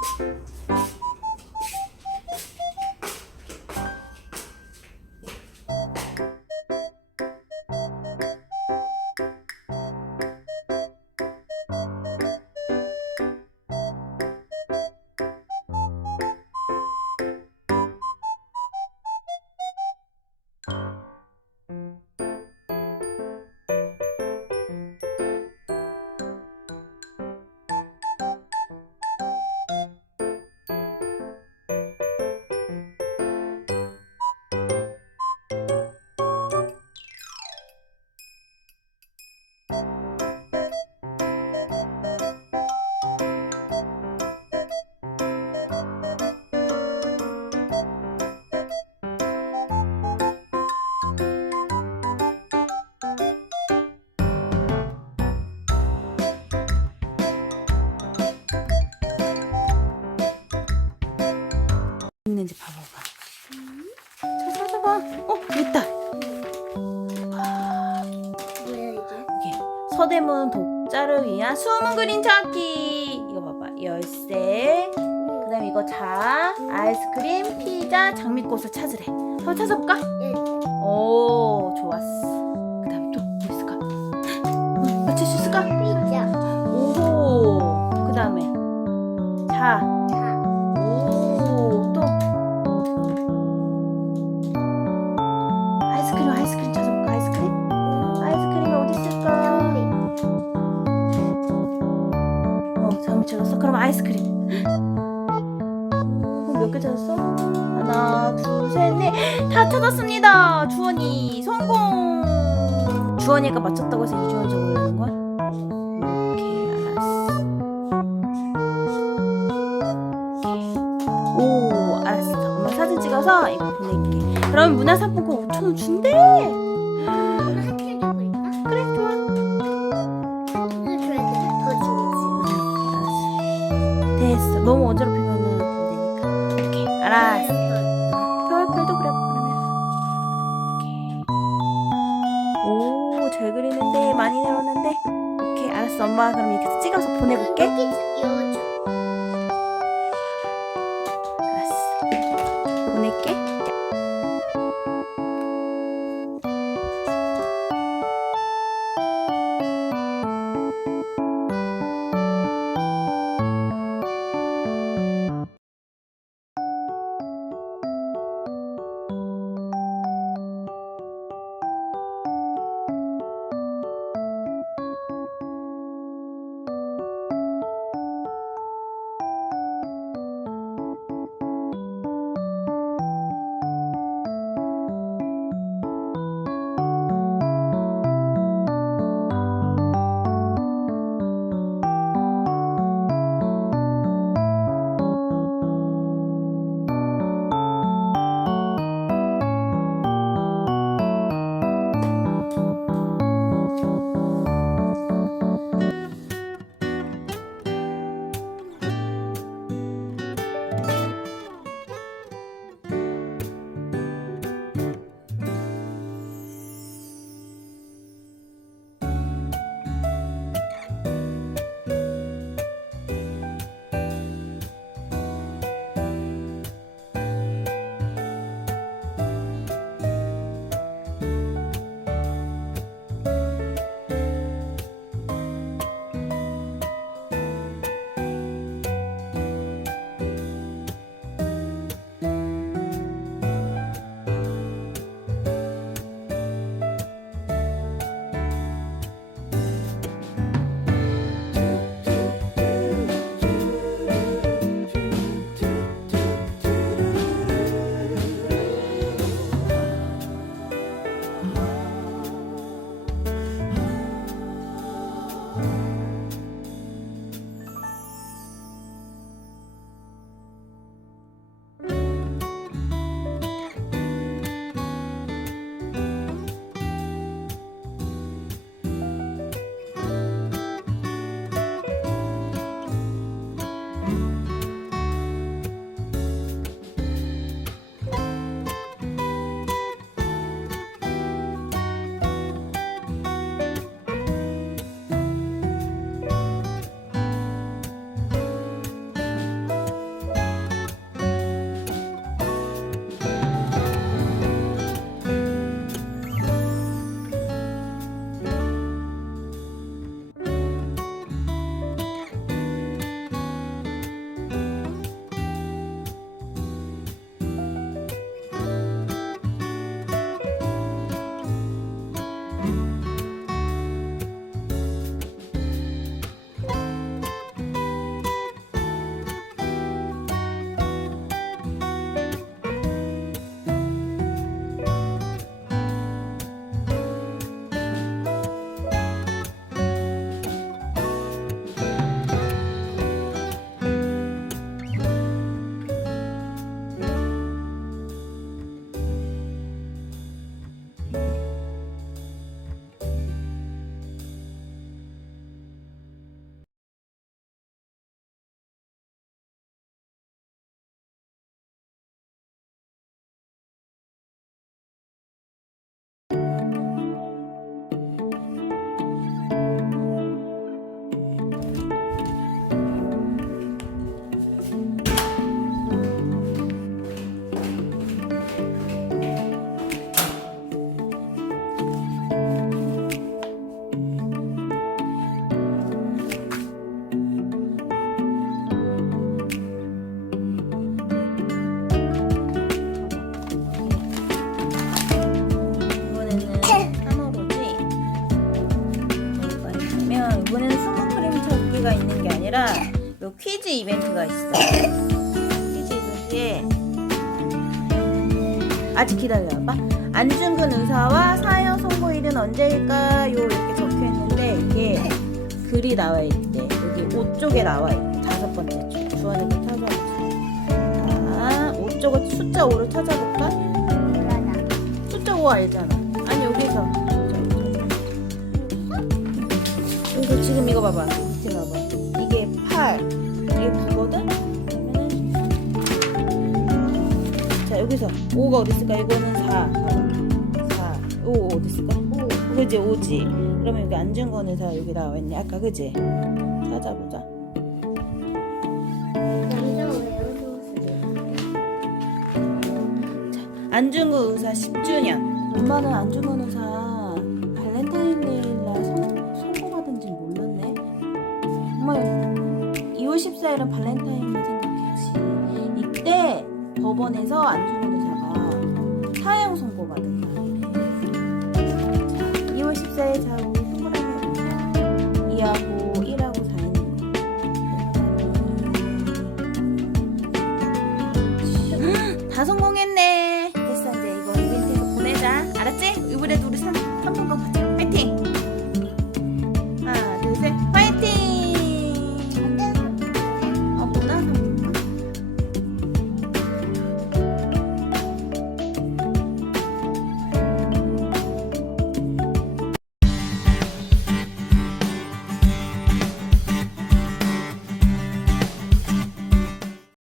フフフ。 있는지 봐봐봐. 잘 찾아봐. 어, 있다. 와, 뭐야 이게? 이게 서대문 독자를 위한 숨은 그림 찾기. 이거 봐봐. 열쇠. 그다음에 이거 자, 아이스크림, 피자, 장미꽃을 찾으래. 한번 찾아볼까? 오, 좋았어. 아이스크림. 몇 개 찾았어? 하나, 둘, 셋, 넷. 다 찾았습니다. 주원이 성공. 주원이가 맞췄다고 해서 이주원 적으려는 거야? 오, 알았어. 엄마 사진 찍어서 이거 보낼게. 그럼 문화상품권 5천 원 준대. 너무 어지럽 퀴즈 이벤트가 있어. 퀴즈 이벤트에 아직 기다려봐. 안중근 의사와 사형 선고일은 언제일까요? 이렇게 적혀 있는데 이게 글이 나와 있대. 여기 5쪽에 나와 있대. 다섯 번째 쪽. 주원이도 찾아보자. 자, 5쪽을 숫자 5를 찾아볼까? 숫자 5 알잖아. 아니 여기서 이거 지금 이거 봐봐. 자 여기서 5가 어디 있을까? 이거는 4. 4. 5 어디 있을까? 5. 그지 5지. 그러면 여기 앉은 거는 사 여기 있네. 아까 그지? 찾아보자. 안중근 의사 10주년. 엄마는 안중근 의사 발렌타인데이 날 선, 선고받은지 몰랐네. 엄마 2월 14일은 발렌타인만 생각했지. 이때 법원에서 안중근 의사가 사형 선고받은 날이래. 자, 2월 14일 자 우리? 2하고 1하고